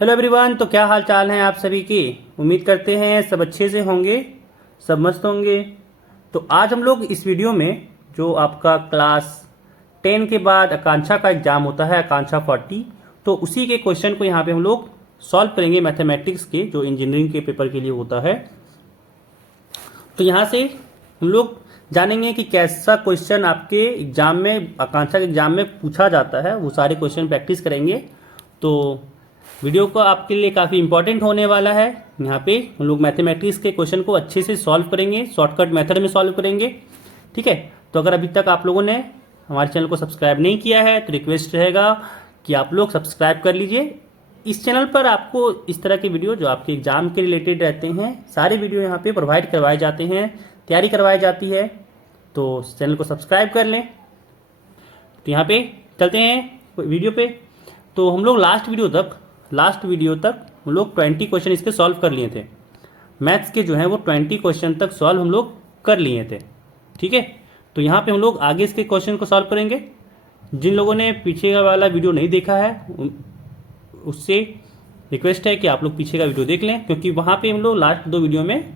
Hello everyone. तो क्या हाल चाल हैं आप सभी की। उम्मीद करते हैं सब अच्छे से होंगे, सब मस्त होंगे। तो आज हम लोग इस वीडियो में जो आपका क्लास 10 के बाद आकांक्षा का एग्ज़ाम होता है, आकांक्षा 40, तो उसी के क्वेश्चन को यहाँ पे हम लोग सॉल्व करेंगे, मैथमेटिक्स के जो इंजीनियरिंग के पेपर के लिए होता है। तो यहाँ से हम लोग जानेंगे कि कैसा क्वेश्चन आपके एग्जाम में, आकांक्षा के एग्जाम में पूछा जाता है, वो सारे क्वेश्चन प्रैक्टिस करेंगे। तो वीडियो को आपके लिए काफ़ी इंपॉर्टेंट होने वाला है। यहाँ पे हम लोग मैथमेटिक्स के क्वेश्चन को अच्छे से सॉल्व करेंगे, शॉर्टकट मेथड में सॉल्व करेंगे। ठीक है। तो अगर अभी तक आप लोगों ने हमारे चैनल को सब्सक्राइब नहीं किया है तो रिक्वेस्ट रहेगा कि आप लोग सब्सक्राइब कर लीजिए। इस चैनल पर आपको इस तरह के वीडियो जो आपके एग्जाम के रिलेटेड रहते हैं, सारे वीडियो यहाँ पे प्रोवाइड करवाए जाते हैं, तैयारी करवाई जाती है। तो चैनल को सब्सक्राइब कर लें। तो यहाँ पे चलते हैं वीडियो पे। तो हम लोग लास्ट वीडियो तक हम लोग 20 क्वेश्चन इसके सॉल्व कर लिए थे। मैथ्स के जो हैं वो 20 क्वेश्चन तक सॉल्व हम लोग कर लिए थे। ठीक है। तो यहाँ पे हम लोग आगे इसके क्वेश्चन को सॉल्व करेंगे। जिन लोगों ने पीछे का वाला वीडियो नहीं देखा है उससे रिक्वेस्ट है कि आप लोग पीछे का वीडियो देख लें, क्योंकि वहाँ पे हम लोग लास्ट 2 वीडियो में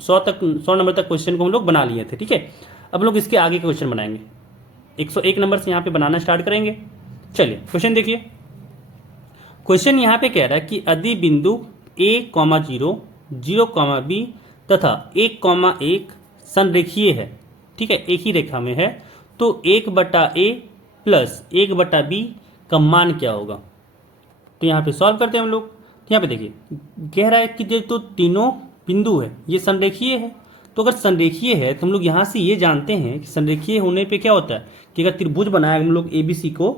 100 नंबर तक क्वेश्चन को हम लोग बना लिए थे। ठीक है। अब लोग इसके आगे के क्वेश्चन बनाएंगे। 101 नंबर से यहाँ पे बनाना स्टार्ट करेंगे। चलिए क्वेश्चन देखिए। क्वेश्चन यहाँ पे कह रहा है कि यदि बिंदु a,0, 0,b तथा 1,1 संरेखीय है, ठीक है, एक ही रेखा में है, तो 1/a प्लस 1/b का मान क्या होगा। तो यहाँ पे सॉल्व करते हैं हम लोग। यहाँ पे देखिए कह रहा है कि जो तो तीनों बिंदु है ये संरेखीय है। तो अगर संरेखीय है तो हम लोग यहाँ से ये जानते हैं कि संरेखीय होने पे क्या होता है कि अगर त्रिभुज बनाया हम लोग ABC को,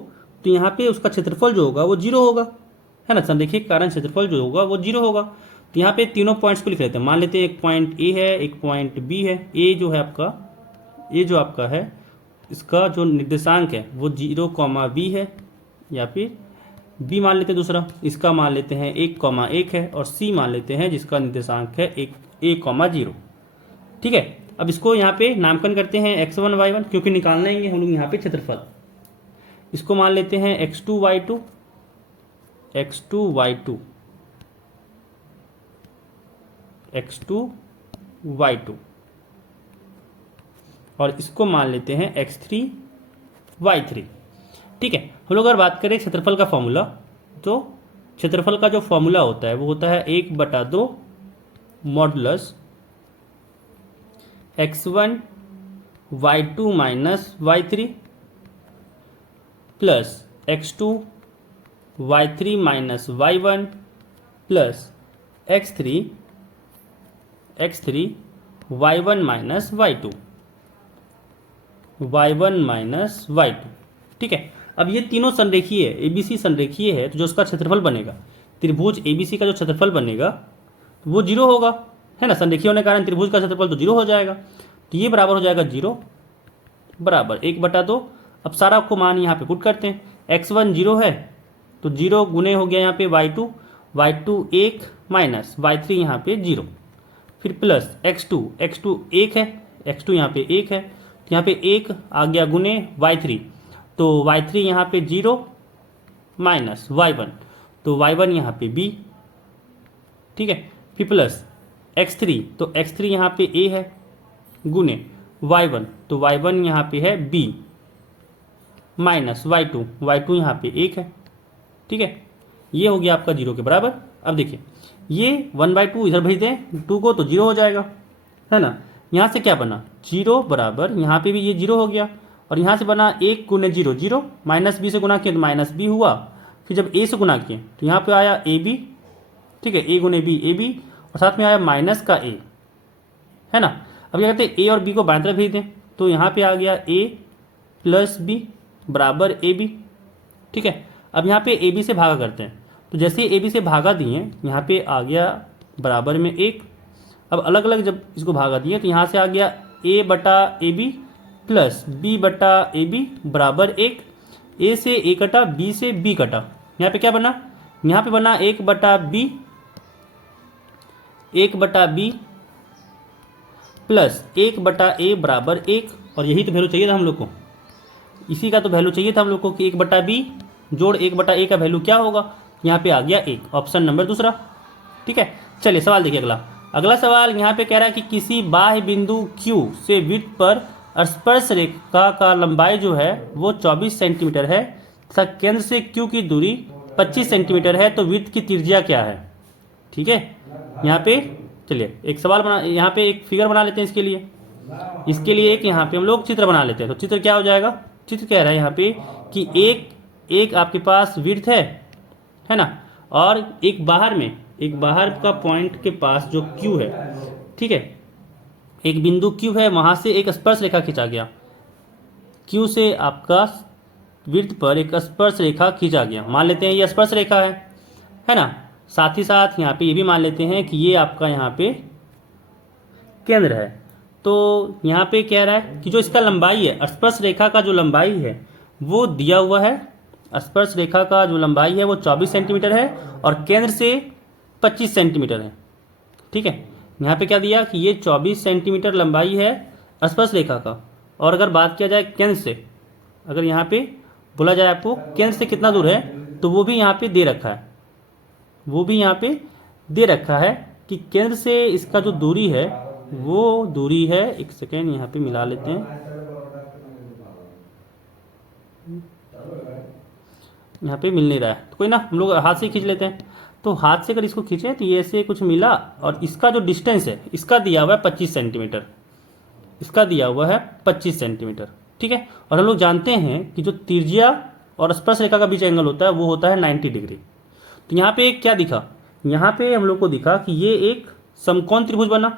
तो यहाँ पे उसका क्षेत्रफल जो होगा वो 0 होगा, है ना। संरेखीय के कारण क्षेत्रफल जो होगा वो 0 होगा। तो यहाँ पे तीनों पॉइंट्स को लिख लेते हैं। मान लेते हैं एक पॉइंट A है, एक पॉइंट B है। ए जो आपका है इसका जो निर्देशांक है वो 0,b है, या फिर B मान लेते हैं दूसरा, इसका मान लेते हैं 1,1 है, और C मान लेते हैं जिसका निर्देशांक है 1,0। ठीक है। अब इसको यहाँ पे नामकरण करते हैं x1 y1, क्योंकि निकालना ही है हम लोग यहाँ पे क्षेत्रफल। इसको मान लेते हैं x2 y2, और इसको मान लेते हैं x3 y3। ठीक है। हम लोग अगर बात करें क्षेत्रफल का फॉर्मूला, तो क्षेत्रफल का जो फॉर्मूला होता है वो होता है 1/2 modulus x1 y2 minus y3 plus x2 y3 minus y1 plus x3 y1 minus y2। ठीक है। अब ये तीनों संरेखीय है, ABC संरेखीय है, तो जो उसका क्षेत्रफल बनेगा, त्रिभुज ABC का जो क्षेत्रफल बनेगा वो 0 होगा, है ना। संरेखीय होने के कारण त्रिभुज का क्षेत्रफल तो 0 हो जाएगा। तो ये बराबर हो जाएगा 0 बराबर 1/2। अब सारा को मान यहाँ पे पुट करते हैं। x1 0 है तो 0 गुने हो गया यहाँ पे y2 1 माइनस y3 यहाँ पे 0, फिर प्लस x2 1 है, x2 यहाँ पे 1 है, तो यहाँ पे 1 आ गया गुने y3, तो y3 यहाँ पे 0 माइनस y1, तो y1 यहाँ पे b। ठीक है। फिर प्लस x3, तो x3 यहाँ पे a है, गुने y1, तो y1 यहाँ पे है b, माइनस y2 यहाँ पे 1 है। ठीक है। ये हो गया आपका 0 के बराबर। अब देखिए ये 1/2 इधर भेज दें 2 को, तो 0 हो जाएगा, है ना। यहाँ से क्या बना 0 बराबर, यहाँ पे भी ये 0 हो गया, और यहाँ से बना 1 गुने 0 0, माइनस b से गुना किया तो माइनस b हुआ। फिर जब a से गुना किए तो यहाँ पे आया ab। ठीक है। a गुने b ab, और साथ में आया माइनस का a, है ना। अब क्या कहते हैं a और b को बाएं तरफ भेज दें, तो यहाँ पे आ गया a प्लस b बराबर ab। ठीक है। अब यहाँ पे ab से भागा करते हैं, तो जैसे ही ab से भागा दिए यहाँ पे आ गया बराबर में 1। अब अलग अलग जब इसको भागा दिए तो यहाँ से आ गया a/ab प्लस b/ab बराबर 1। a से a कटा, b से b कटा, यहाँ पे क्या बना, यहाँ पे बना 1/b प्लस 1/a बराबर 1। और यही तो वैल्यू चाहिए था हम लोग को, इसी का तो वैल्यू चाहिए था हम लोग को कि 1/b जोड़ 1/a का वैल्यू क्या होगा। यहाँ पे आ गया 1, ऑप्शन नंबर दूसरा। ठीक है, चलिए सवाल देखिए अगला। अगला सवाल यहाँ पे कह रहा है कि किसी बाह्य बिंदु Q से वृत्त पर स्पर्श रेखा का लंबाई जो है वो 24 सेंटीमीटर है तथा केंद्र से Q की दूरी 25 सेंटीमीटर है, तो वृत्त की त्रिज्या क्या है। ठीक है, यहाँ पे चलिए एक सवाल बना, यहाँ पे एक फिगर बना लेते हैं इसके लिए एक यहाँ पे हम लोग चित्र बना लेते हैं। तो चित्र क्या हो जाएगा, चित्र कह रहा है यहाँ पे कि एक आपके पास वृत्त है ना, और एक बाहर का पॉइंट के पास जो Q है, ठीक है, एक बिंदु Q है, वहां से एक स्पर्श रेखा खींचा गया। Q से आपका वृत्त पर एक स्पर्श रेखा खींचा गया, मान लेते हैं ये स्पर्श रेखा है ना। साथ ही साथ यहाँ पे ये भी मान लेते हैं कि ये आपका यहाँ पे केंद्र है। तो यहाँ पे कह रहा है कि जो इसका लंबाई है, स्पर्श रेखा का जो लंबाई है वो दिया हुआ है। स्पर्श रेखा का जो लंबाई है वो 24 सेंटीमीटर है और केंद्र से 25 सेंटीमीटर है। ठीक है, यहाँ पे क्या दिया कि ये 24 सेंटीमीटर लंबाई है स्पर्श रेखा का, और अगर बात किया जाए केंद्र से, अगर यहाँ पे बोला जाए आपको केंद्र से कितना दूर है, तो वो भी यहाँ पे दे रखा है, कि केंद्र से इसका जो दूरी है वो दूरी है, एक सेकेंड यहाँ पे मिला लेते हैं, यहाँ पे मिल नहीं रहा है तो कोई ना, हम लोग हाथ से खींच लेते हैं। तो हाथ से अगर इसको खींचे तो ये ऐसे कुछ मिला, और इसका जो डिस्टेंस है इसका दिया हुआ है 25 सेंटीमीटर, ठीक है। और हम लोग जानते हैं कि जो त्रिज्या और स्पर्श रेखा का बीच एंगल होता है वो होता है 90 डिग्री। तो यहाँ पे क्या दिखा, यहाँ पे हम लोग को दिखा कि ये एक समकोण त्रिभुज बना।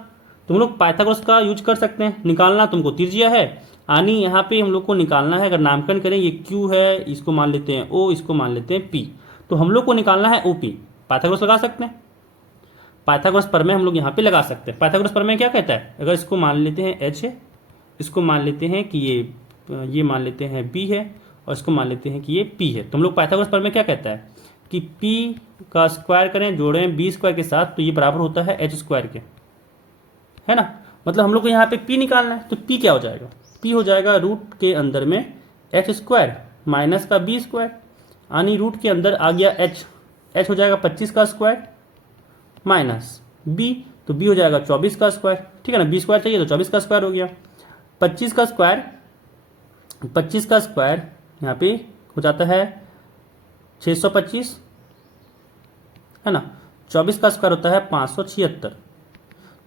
तो हम लोग पाइथागोरस का यूज कर सकते हैं, निकालना तुमको त्रिज्या है, यानी यहाँ पे हम लोग को निकालना है, अगर नामकरण करें ये Q है, इसको मान लेते हैं O, इसको मान लेते हैं P, तो हम लोग को निकालना है OP। पाइथागोरस लगा सकते हैं, पाइथागोरस प्रमेय हम लोग यहाँ पे लगा सकते हैं। पाइथागोरस प्रमेय क्या कहता है, अगर इसको मान लेते हैं H है, इसको मान लेते हैं कि ये मान लेते हैं B है, और इसको मान लेते हैं कि ये P है, तो हम लोग पाइथागोरस प्रमेय क्या कहता है कि P का स्क्वायर करें, जोड़ें B स्क्वायर के साथ, तो ये बराबर होता है H स्क्वायर के, है ना। मतलब हम लोग को यहाँ पे P निकालना है, तो P क्या हो जाएगा, P हो जाएगा रूट के अंदर में H स्क्वायर माइनस का B स्क्वायर, यानी रूट के अंदर आ गया H हो जाएगा 25 का स्क्वायर माइनस B, तो B हो जाएगा 24 का स्क्वायर, ठीक है ना। B स्क्वायर चाहिए तो 24 का स्क्वायर हो गया, 25 का स्क्वायर यहाँ पे हो जाता है 625, है ना। 24 का स्क्वायर होता है 576,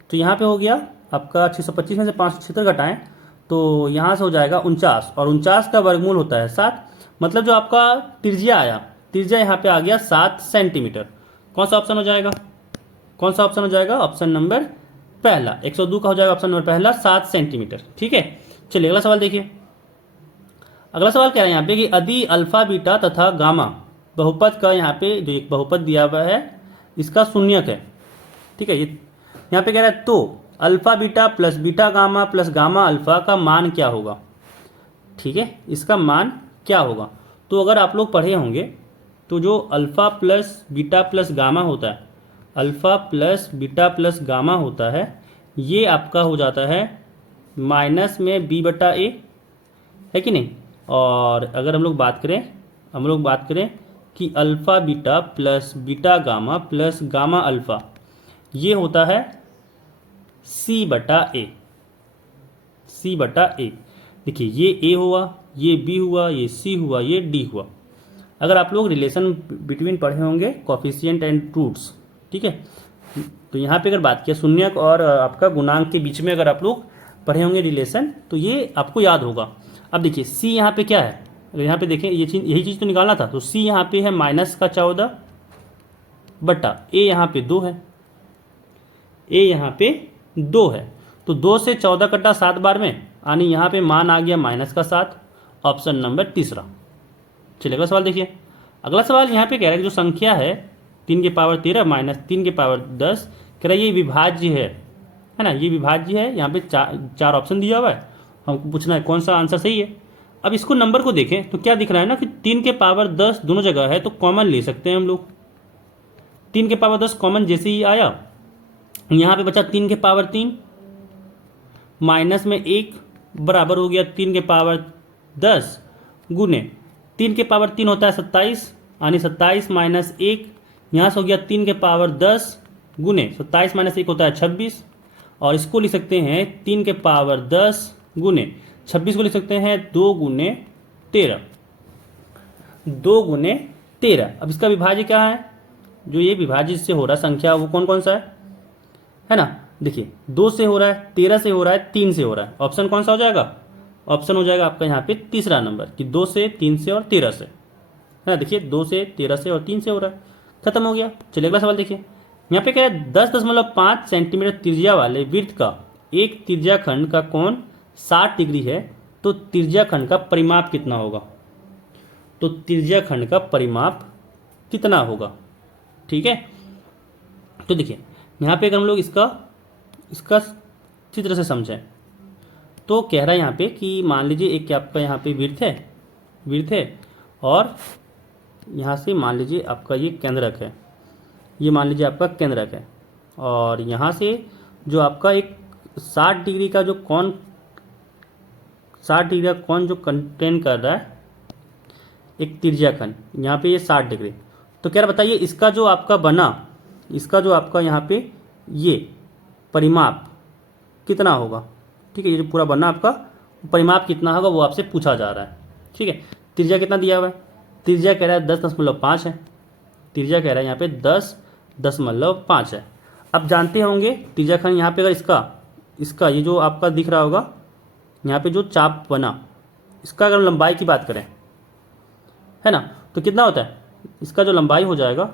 तो यहाँ पे हो गया आपका 625 में से 576 घटाएं तो यहाँ से हो जाएगा 49, और 49 का वर्गमूल होता है 7। मतलब जो आपका त्रिज्या आया, त्रिज्या यहाँ पे आ गया 7 सेंटीमीटर। कौन सा ऑप्शन हो जाएगा, ऑप्शन नंबर पहला, 102 का हो जाएगा ऑप्शन नंबर पहला, 7 सेंटीमीटर। ठीक है, चलिए अगला सवाल देखिए। अगला सवाल क्या है यहाँ पे कि यदि अल्फा बीटा तथा गामा बहुपद का, यहाँ पे जो एक बहुपद दिया हुआ है इसका शून्यक है, ठीक है, ये यहाँ पे कह रहा है तो alpha beta plus beta gamma plus gamma alpha का मान क्या होगा। ठीक है, इसका मान क्या होगा। तो अगर आप लोग पढ़े होंगे तो जो alpha plus beta plus gamma होता है, alpha plus beta plus gamma होता है, ये आपका हो जाता है माइनस में B/A, है कि नहीं। और अगर हम लोग बात करें कि alpha beta plus beta gamma plus gamma alpha, ये होता है C/A। देखिए ये A हुआ, ये B हुआ, ये C हुआ, ये D हुआ। अगर आप लोग रिलेशन बिटवीन पढ़े होंगे कोफिशिएंट एंड रूट्स, ठीक है, तो यहाँ पे अगर बात किया शून्यक और आपका गुणांक के बीच में अगर आप लोग पढ़े होंगे रिलेशन, तो ये आपको याद होगा। अब देखिए C यहाँ पे क्या है, अगर यहाँ पे देखें यही चीज़ तो निकालना था, तो C यहाँ पे है माइनस का 14 बटा A यहाँ पे 2 है, तो 2 से 14 कटा 7 बार में, यानी यहाँ पे मान आ गया माइनस का 7, ऑप्शन नंबर तीसरा। चलिए अगला सवाल देखिए। अगला सवाल यहाँ पे कह रहा है कि जो संख्या है 3 की पावर 13 माइनस 3 की पावर 10, कह रहा है ये विभाज्य है ना, ये विभाज्य है। यहाँ पे चार ऑप्शन दिया हुआ है, हमको पूछना है कौन सा आंसर सही है। अब इसको नंबर को देखें तो क्या दिख रहा है ना कि 3 के पावर 10 दोनों जगह है, तो कॉमन ले सकते हैं हम लोग। 3 के पावर 10 कॉमन जैसे ही आया, यहाँ पे बचा 3 के पावर 3 माइनस में 1 बराबर हो गया 3 के पावर 10 गुने 3 के पावर 3 होता है 27 यानी 27 माइनस 1, यहाँ से हो गया 3 के पावर 10 गुने 27 माइनस 1 होता है 26, और इसको लिख सकते हैं 3 के पावर 10 गुने 26 को लिख सकते हैं 2 गुने 13, 2 गुने 13। अब इसका विभाज्य क्या है, जो ये विभाज्य से हो रहा है संख्या वो कौन कौन सा है ना। देखिए 2 से हो रहा है, 13 से हो रहा है, 3 से हो रहा है। ऑप्शन कौन सा हो जाएगा, ऑप्शन हो जाएगा आपका यहाँ पे तीसरा नंबर कि 2 से, 3 से और 13 से, है ना। देखिए 2 से, 13 से और 3 से हो रहा है, खत्म हो गया। चलिए अगला सवाल देखिए, यहाँ पे कह रहा है 10.5 सेंटीमीटर त्रिज्या वाले वृत्त का एक त्रिज्याखंड का कोण 60 डिग्री है, तो त्रिज्याखंड का परिमाप कितना होगा। तो त्रिज्याखंड का परिमाप कितना होगा, ठीक है। तो देखिए यहाँ पे अगर हम लोग इसका चित्र से समझें तो कह रहा है यहाँ पे कि मान लीजिए एक आपका यहाँ पे वृत्त है और यहाँ से मान लीजिए आपका ये केंद्रक है, ये मान लीजिए आपका केंद्रक है, और यहाँ से जो आपका एक 60 डिग्री का जो कोण, 60 डिग्री का कोण जो कंटेन कर रहा है एक त्रिज्याखंड, यहाँ पे ये 60 डिग्री। तो क्या बताइए इसका जो आपका बना, इसका जो आपका यहाँ पे ये परिमाप कितना होगा, ठीक है। ये जो पूरा बना आपका परिमाप कितना होगा वो आपसे पूछा जा रहा है, ठीक है। त्रिज्या कितना दिया हुआ है, त्रिज्या कह रहा है 10.5 है, त्रिज्या कह रहा है यहाँ पे 10.5 है। अब जानते होंगे त्रिज्याखंड यहाँ पे अगर इसका ये जो आपका दिख रहा होगा यहाँ पे जो चाप बना, इसका अगर लंबाई की बात करें, है ना, तो कितना होता है इसका जो लंबाई हो जाएगा,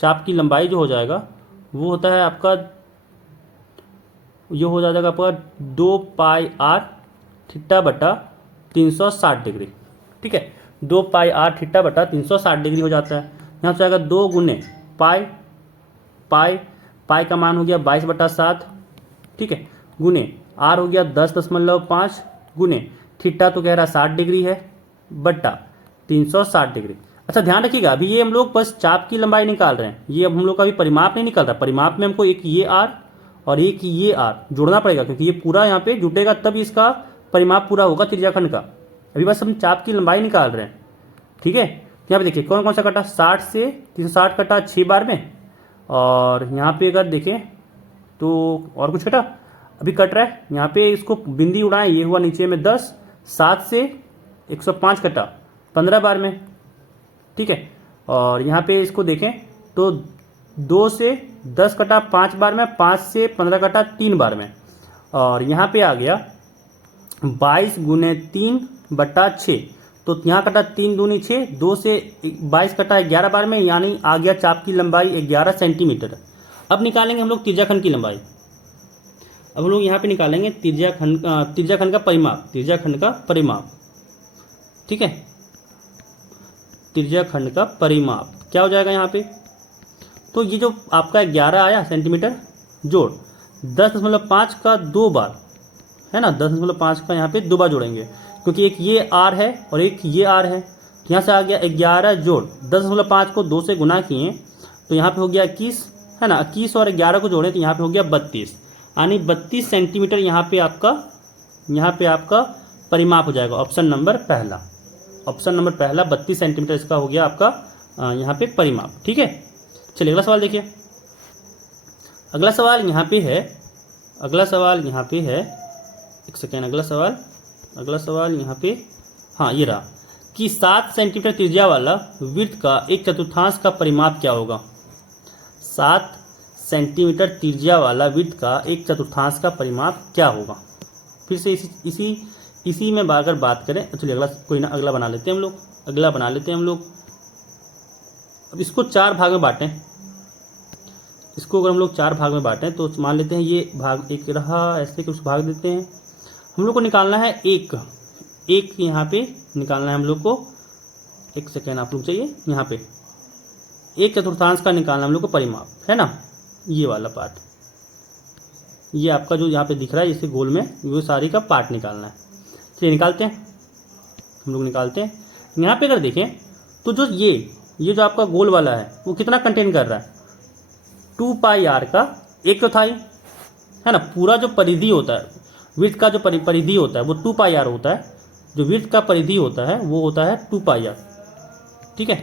चाप की लंबाई जो हो जाएगा वो होता है आपका, ये हो जाएगा आपका 2 पाई आर थीटा बटा 360 डिग्री, ठीक है। 2 पाई आर थीटा बटा 360 डिग्री हो जाता है। यहाँ से आएगा 2 गुने पाई का मान हो गया 22/7, ठीक है, गुने आर हो गया 10.5 गुने थीटा तो कह रहा 60 डिग्री है बटा 360 डिग्री। अच्छा ध्यान रखिएगा, अभी ये हम लोग बस चाप की लंबाई निकाल रहे हैं, ये अब हम लोग का अभी परिमाप नहीं निकल रहा। परिमाप में हमको एक ये आर और एक ये आर जोड़ना पड़ेगा, क्योंकि ये पूरा यहाँ पे जुटेगा तब इसका परिमाप पूरा होगा त्रिज्याखंड का। अभी बस हम चाप की लंबाई निकाल रहे हैं, ठीक है। यहाँ पे देखिए कौन कौन सा कटा, 60 से 360 कटा 6 बार में, और यहाँ पे अगर देखें तो और कुछ कटा अभी कट रहा है। यहाँ पे इसको बिंदी उड़ाएं, ये हुआ नीचे में 10, 7 से 105 कटा 15 बार में, ठीक है। और यहाँ पे इसको देखें तो 2 से 10 कटा 5 बार में, 5 से 15 कटा 3 बार में, और यहाँ पे आ गया 22 गुने 3/6, तो यहाँ कटा 3 दूनी 6, 2 से 22 कटा 11 बार में, यानी आ गया चाप की लंबाई 11 सेंटीमीटर। अब निकालेंगे हम लोग त्रिज्याखंड की लंबाई। अब हम लोग यहाँ पे निकालेंगे त्रिज्याखंड का परिमाप, त्रिज्याखंड का परिमाप, ठीक है। त्रिज्याखंड का परिमाप क्या हो जाएगा यहाँ पे, तो ये जो आपका 11 आया सेंटीमीटर जोड़ 10.5 का 2 बार, है ना, 10.5 का यहाँ पे 2 बार जोड़ेंगे, क्योंकि एक ये आर है और एक ये आर है। तो यहाँ से आ गया 11 जोड़ 10.5 को 2 से गुना किए तो यहाँ पे हो गया 21, है ना। 21 और 11 को जोड़ें तो यहाँ पे हो गया 32, यानी 32 सेंटीमीटर यहाँ पे आपका परिमाप हो जाएगा। ऑप्शन नंबर पहला, ऑप्शन नंबर पहला 32 सेंटीमीटर इसका हो गया आपका यहाँ पे परिमाप, ठीक है। चलिए अगला सवाल देखिए। अगला सवाल यहाँ पे है, एक सेकेंड, अगला सवाल यहाँ पे, हाँ ये रहा कि 7 सेंटीमीटर त्रिज्या वाला वृत्त का एक चतुर्थांश का परिमाप क्या होगा। 7 सेंटीमीटर त्रिज्या वाला वृत्त का एक चतुर्थांश का परिमाप क्या होगा। फिर से इसी में अगर बात करें, चलिए अगला बना लेते हैं हम लोग। अब इसको 4 भाग में बांटें, इसको अगर हम लोग 4 भाग में बांटें तो मान लेते हैं ये भाग एक रहा, ऐसे कुछ भाग देते हैं। हम लोग को निकालना है एक यहाँ पे निकालना है हम लोग को, एक सेकेंड आप लोग चाहिए, यहाँ पे एक चतुर्थांश का निकालना हम लोग को परिमाप, है ना। ये वाला पार्ट, ये आपका जो यहाँ पे दिख रहा है इसे गोल में, वो सारी का पार्ट निकालना है। चलिए निकालते हैं, हम लोग निकालते हैं। यहाँ पे अगर देखें तो जो ये जो आपका गोल वाला है वो कितना कंटेन कर रहा है, 2 पाई आर का 1/4, है ना। पूरा जो परिधि होता है, वृत्त का जो परिधि होता है वो 2 पाई आर होता है। जो वृत्त का परिधि होता है वो होता है 2 पाई आर, ठीक है।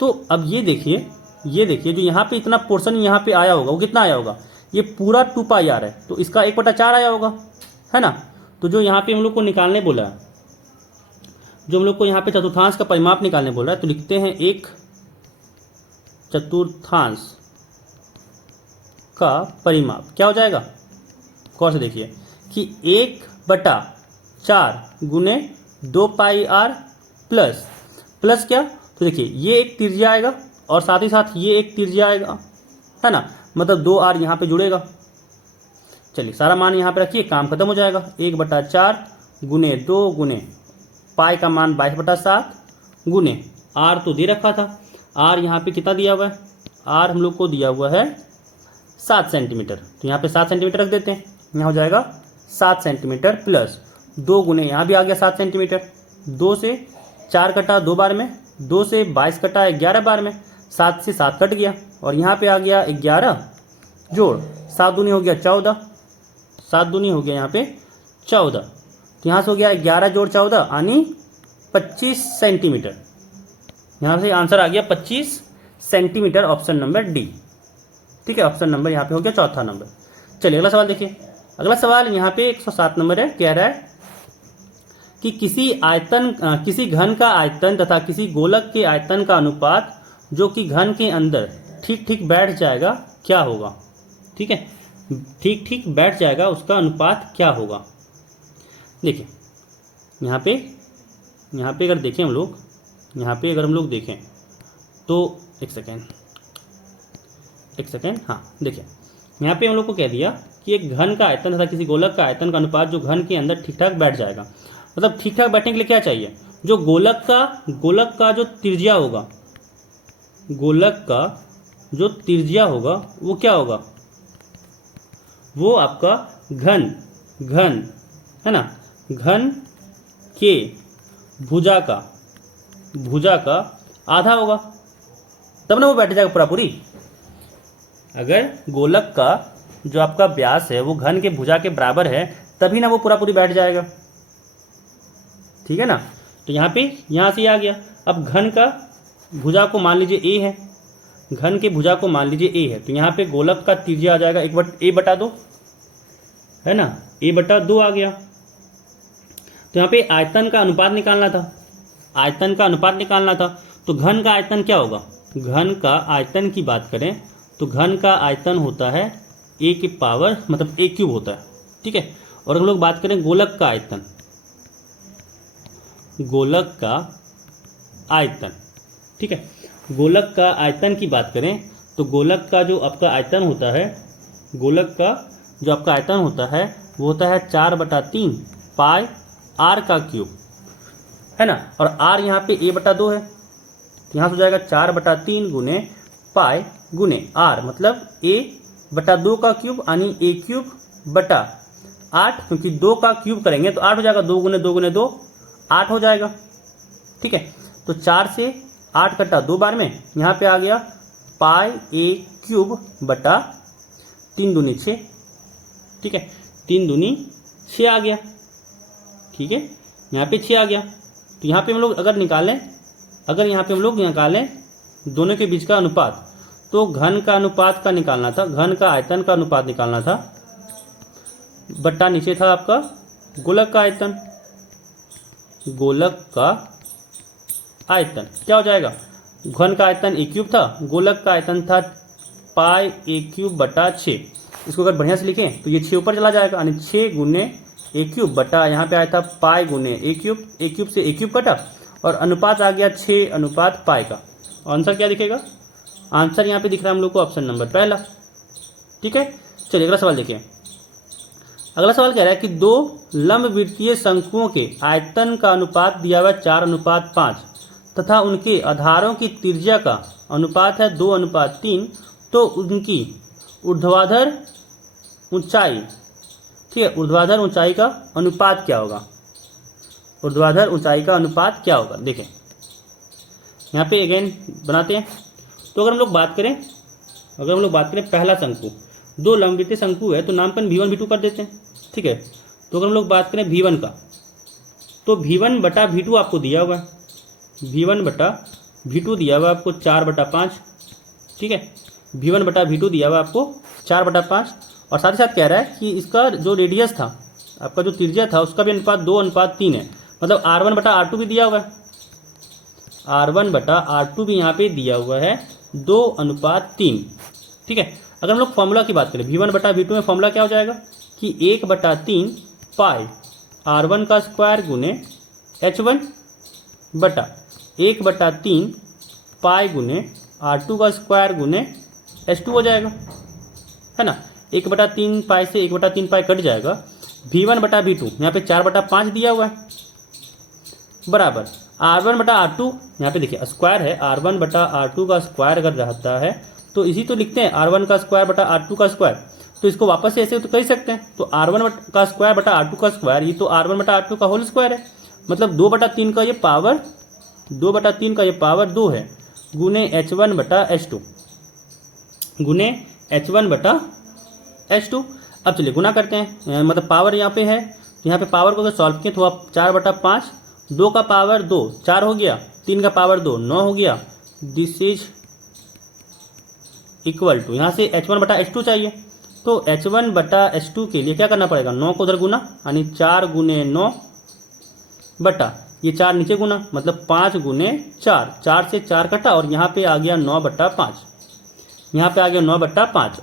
तो अब ये देखिए जो यहाँ पे इतना पोर्शन यहाँ पे आया होगा वो कितना आया होगा, ये पूरा 2πr है, तो इसका 1/4 आया होगा, है ना। तो जो यहाँ पे हम लोग को निकालने बोला है, जो हम लोग को यहाँ पे चतुर्थांश का परिमाप निकालने बोल रहा है, तो लिखते हैं 1 चतुर्थांश का परिमाप क्या हो जाएगा। गौर से देखिए कि 1/4 गुने 2πr प्लस क्या, तो देखिए ये एक त्रिज्या आएगा और साथ ही साथ ये एक त्रिज्या आएगा, है ना, मतलब 2r यहाँ पे जुड़ेगा। चलिए सारा मान यहाँ पे रखिए, काम खत्म हो जाएगा। 1/4 गुने 2 गुने पाई का मान 22/7 गुने r तो दे रखा था, r यहाँ पे कितना दिया हुआ है, r हम लोग को दिया हुआ है 7 सेंटीमीटर, तो यहाँ पे 7 सेंटीमीटर रख देते हैं। यहाँ हो जाएगा 7 सेंटीमीटर प्लस 2 गुने यहाँ भी आ गया 7 सेंटीमीटर, 2 से 4 कटा 2 बार में, 2 से 22 कटा 11 बार में, 7 से 7 कट गया और यहाँ पे आ गया 11 जोड़ 7 दूनी हो गया 14, 7 दूनी हो गया यहाँ पे 14, तो यहाँ से हो गया 11 जोड़ 14 यानी 25 सेंटीमीटर। यहाँ से आंसर आ गया 25 सेंटीमीटर, ऑप्शन नंबर डी। ठीक है, ऑप्शन नंबर यहाँ पे हो गया चौथा नंबर। चलिए अगला सवाल देखिए। अगला सवाल यहाँ पे 107 नंबर है, कह रहा है कि किसी घन का आयतन तथा किसी गोलक के आयतन का अनुपात जो कि घन के अंदर ठीक ठीक बैठ जाएगा क्या होगा। ठीक है, ठीक ठीक बैठ जाएगा उसका अनुपात क्या होगा। देखिए यहाँ पे अगर देखें हम लोग, यहाँ पे अगर हम लोग देखें तो एक सेकेंड, हाँ देखिए यहाँ पे हम लोग को कह दिया कि एक घन का आयतन तथा किसी गोलक का आयतन का अनुपात जो घन के अंदर ठीक ठाक बैठ जाएगा। मतलब ठीक ठाक बैठने के लिए क्या चाहिए, जो गोलक का जो त्रिज्या होगा, गोलक का जो त्रिज्या होगा वो क्या होगा, वो आपका घन है ना, घन के भुजा का आधा होगा, तब ना वो बैठ जाएगा पूरा पूरी। अगर गोलक का जो आपका व्यास है वो घन के भुजा के बराबर है तभी ना वो पूरा पूरी बैठ जाएगा। ठीक है ना, तो यहाँ से आ गया। अब घन का भुजा को मान लीजिए ए है, घन के भुजा को मान लीजिए ए है, तो यहाँ पे गोलक का त्रिज्या आ जाएगा a/2, है ना, a/2 आ गया। तो यहाँ पे आयतन का अनुपात निकालना था, तो घन का आयतन क्या होगा, घन का आयतन की बात करें तो घन का आयतन होता है a की पावर मतलब a³ होता है। ठीक है, और हम लोग बात करें गोलक का आयतन, ठीक है, गोलक का आयतन की बात करें तो गोलक का जो आपका आयतन होता है, वो होता है 4/3 पाई r का क्यूब, है ना, और r यहाँ पे a/2 है, तो यहाँ से हो जाएगा 4/3 गुने पाई गुने r, मतलब a/2 का क्यूब यानी a³/8, क्योंकि 2 का क्यूब करेंगे तो 8 हो जाएगा, 2 गुने 2 गुने 2 8 हो जाएगा। ठीक है, तो 4 से 8 कटा 2 बार में, यहाँ पे आ गया पाई a³/3 दूनी 6। ठीक है, 3 दूनी 6 आ गया। ठीक है, यहाँ पे 6 आ गया। तो यहाँ पे हम लोग अगर निकालें दोनों के बीच का अनुपात, तो घन का अनुपात का निकालना था, घन का आयतन का अनुपात निकालना था, बट्टा नीचे था आपका गोलक का आयतन। गोलक का आयतन क्या हो जाएगा, घन का आयतन a³ था, गोलक का आयतन था पाई a³/6। इसको अगर बढ़िया से लिखें तो ये 6 ऊपर चला जाएगा, यानी 6 गुने a³ बटा यहाँ पे आया था पाई गुने a³ से a³ कटा और अनुपात आ गया 6 पाई का। आंसर क्या दिखेगा, आंसर यहाँ पे दिख रहा है हम लोग को ऑप्शन नंबर पहला। ठीक है, चलिए अगला सवाल देखिए। अगला सवाल कह रहा है कि 2 लंबवृत्तीय शंकुओं के आयतन का अनुपात दिया हुआ 4:5 तथा उनके आधारों की त्रिज्या का अनुपात है 2:3, तो उनकी ऊर्ध्वाधर ऊंचाई, ठीक है, ऊर्ध्वाधर ऊंचाई का अनुपात क्या होगा, ऊर्ध्वाधर ऊंचाई का अनुपात क्या होगा। देखें यहाँ पे अगेन बनाते हैं। तो अगर हम लोग बात करें पहला शंकु, 2 लंबवृत्तीय शंकु है तो नामकरण V1 V2 कर देते हैं। ठीक है, तो अगर हम लोग बात करें V1 का, तो V1/V2 आपको दिया हुआ है, V1/V2 V2 दिया हुआ आपको 4/5, ठीक है। V1/V2 दिया हुआ आपको 4/5, और साथ ही साथ कह रहा है कि इसका जो रेडियस था, आपका जो त्रिज्या था, उसका भी अनुपात 2:3 है। मतलब R1/R2 भी दिया हुआ है, R1/R2 भी यहाँ पे दिया हुआ है 2:3, ठीक है। अगर हम लोग फॉर्मूला की बात करें V1/V2 में, फॉर्मूला क्या हो जाएगा कि 1/3 पाई R1 का स्क्वायर गुने H1 बटा 1/3 पाई गुने R2 का स्क्वायर गुने H2 हो जाएगा, है ना। 1/3 पाई से 1/3 पाई कट जाएगा। V1/V2 यहाँ पे 4/5 दिया हुआ है, बराबर R1/R2, यहाँ पे देखिए स्क्वायर है, R1/R2 का स्क्वायर अगर रहता है तो इसी तो लिखते हैं R1 का स्क्वायर बटा R2 का स्क्वायर, तो इसको वापस से ऐसे तो कर ही सकते हैं। तो R1 का स्क्वायर बटा R2 का स्क्वायर, ये तो R1/R2 का होल स्क्वायर है, मतलब 2/3 का ये पावर 2 है, गुने H1/H2 गुने H1/H2। अब चलिए गुना करते हैं, मतलब पावर यहाँ पे है, यहाँ पे पावर को अगर सॉल्व किए तो आप 4/5, 2 का पावर 2 4 हो गया, 3 का पावर 2 9 हो गया। दिस इज इक्वल टू, यहाँ से H1/H2 चाहिए, तो H1/H2 के लिए क्या करना पड़ेगा, 9 को उधर गुना, यानी 4 गुने 9 बटा ये 4 नीचे गुना, मतलब 5 गुने 4, 4 से 4 कटा और यहाँ पे आ गया 9/5, यहाँ पे आ गया 9/5।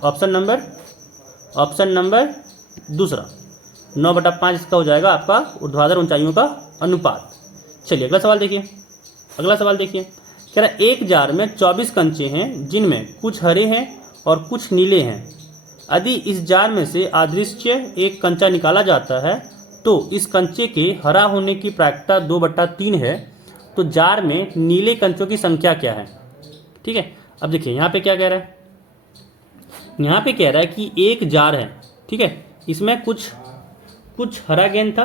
ऑप्शन नंबर दूसरा 9/5 इसका हो जाएगा आपका ऊर्ध्वाधर ऊंचाइयों का अनुपात। चलिए अगला सवाल देखिए, कह रहा है एक जार में 24 कंचे हैं जिनमें कुछ हरे हैं और कुछ नीले हैं। यदि इस जार में से अदृश्य एक कंचा निकाला जाता है तो इस कंचे के हरा होने की प्रायिकता 2/3 है, तो जार में नीले कंचों की संख्या क्या है, ठीक है। अब देखिए यहाँ पे क्या कह रहा है, यहाँ पे कह रहा है कि एक जार है, ठीक है, इसमें कुछ हरा गेंद था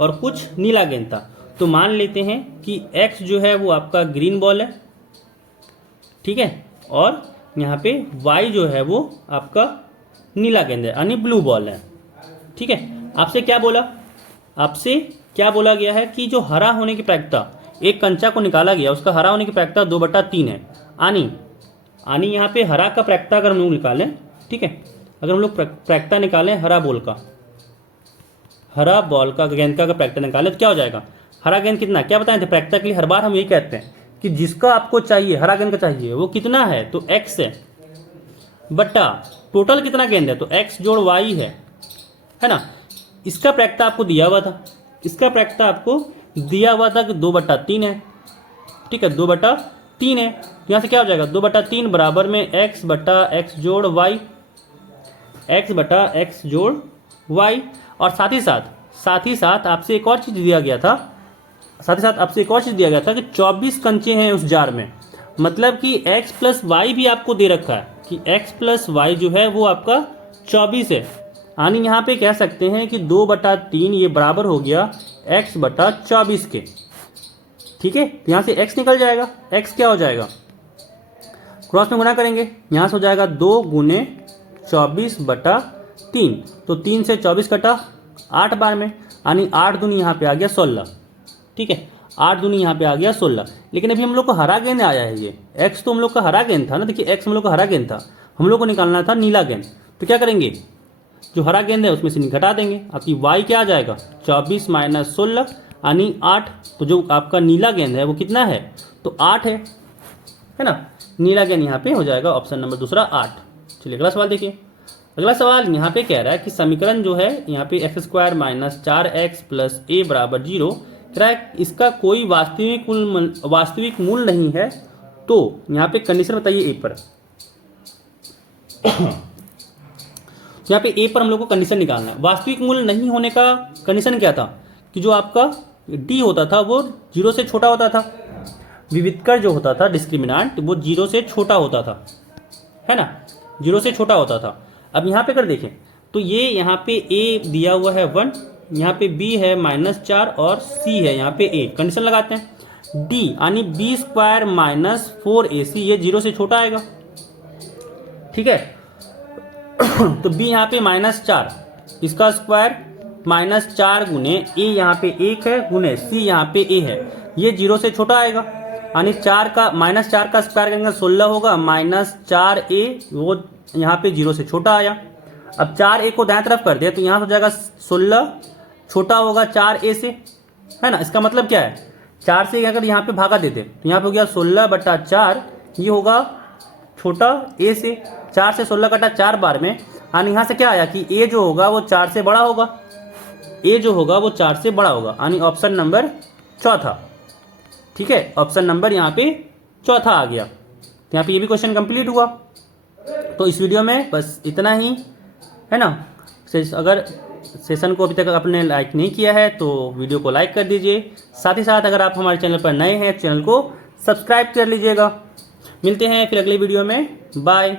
और कुछ नीला गेंद था। तो मान लेते हैं कि X जो है वो आपका ग्रीन बॉल है, ठीक है, और यहाँ पे Y जो है वो आपका नीला गेंद है, यानी ब्लू बॉल है, ठीक है। आपसे क्या बोला गया है कि जो हरा होने की प्रायिकता, एक कंचा को निकाला गया उसका हरा होने की प्रायिकता 2/3 है। यानी यहाँ पे हरा का प्रायिकता अगर हम लोग निकालें, ठीक है, अगर हम लोग प्रायिकता निकालें हरा बॉल का गेंद का प्रायिकता निकालें तो क्या हो जाएगा, हरा गेंद कितना, क्या बताए थे प्रायिकता के लिए हर बार हम यही कहते हैं कि जिसका आपको चाहिए हरा गेंद का चाहिए वो कितना है, तो X है, बटा टोटल कितना गेंद है तो X जोड़ Y है ना। इसका प्रायिकता आपको दिया हुआ था, कि 2/3 है, ठीक है, 2/3 है। तो यहाँ से क्या हो जाएगा 2/3 बराबर में X/X जोड़ Y, X/X जोड़ Y। और साथ ही साथ आपसे एक और चीज़ दिया गया था, कि 24 कंचे हैं उस जार में, मतलब कि X + Y भी आपको दे रखा है कि X + Y जो है वो आपका 24 है। यानी यहाँ पे कह सकते हैं कि 2/3 ये बराबर हो गया X/24 के, ठीक है। तो यहाँ से X निकल जाएगा, X क्या हो जाएगा, क्रॉस में गुना करेंगे, यहाँ से हो जाएगा 2 गुने 24/3, तो 3 से 24 कटा 8 बार में, यानी 8 दूनी यहाँ पे आ गया 16, ठीक है, 8 दूनी यहाँ पे आ गया 16। लेकिन अभी हम लोग को हरा गेंद आया है, ये X तो हम लोग का हरा गेंद था ना, देखिए X हम लोग का हरा गेंद था, हम लोग को निकालना था नीला गेंद। तो क्या करेंगे, जो हरा गेंद है उसमें से घटा देंगे, आपकी Y क्या आ जाएगा 24 - 16 यानी 8। तो जो आपका नीला गेंद है वो कितना है, तो 8 है ना। नीला गेंद यहाँ पे हो जाएगा ऑप्शन नंबर दूसरा 8। चलिए अगला सवाल देखिए, अगला सवाल यहाँ पे कह रहा है कि समीकरण जो है यहाँ पे x² - 4x + a = 0 कह रहा है, इसका कोई वास्तविक मूल नहीं है, तो यहाँ पे कंडीशन बताइए ए पर। यहाँ पे ए पर हम लोग को कंडीशन निकालना है। वास्तविक मूल्य नहीं होने का कंडीशन क्या था कि जो आपका डी होता था वो 0 से छोटा होता था, विविधकर जो होता था डिस्क्रिमिनांट वो 0 से छोटा होता था, है ना, 0 से छोटा होता था। अब यहाँ पे अगर देखें तो ये यहाँ पे a दिया हुआ है 1, यहाँ पे b है -4 और c है यहाँ पे a। कंडीशन लगाते हैं, d यानी b² - 4ac ये 0 से छोटा आएगा, ठीक है। तो b यहाँ पे -4, इसका स्क्वायर -4 गुने a यहाँ पे 1 है गुने c यहाँ पे a है, ये 0 से छोटा आएगा। यानी 4 का -4 का स्क्वायर करेंगे 16 होगा, -4a वो यहाँ पे 0 से छोटा आया। अब 4a को दाएं तरफ कर दे तो यहाँ हो जाएगा 16 छोटा होगा 4a से, है ना। इसका मतलब क्या है, 4 से अगर यहाँ पे भागा देते तो यहाँ पे हो गया 16/4, ये होगा छोटा a से। 4 से 16 कटा 4 बार में, यानी यहाँ से क्या आया कि a जो होगा वो 4 से बड़ा होगा, a जो होगा वो 4 से बड़ा होगा, यानी ऑप्शन नंबर चौथा। ठीक है, ऑप्शन नंबर यहाँ पे चौथा आ गया। तो यहाँ पे ये भी क्वेश्चन कंप्लीट हुआ। तो इस वीडियो में बस इतना ही, है ना। अगर सेशन को अभी तक आपने लाइक नहीं किया है तो वीडियो को लाइक कर दीजिए। साथ ही साथ अगर आप हमारे चैनल पर नए हैं, चैनल को सब्सक्राइब कर लीजिएगा। मिलते हैं फिर अगले वीडियो में, बाय।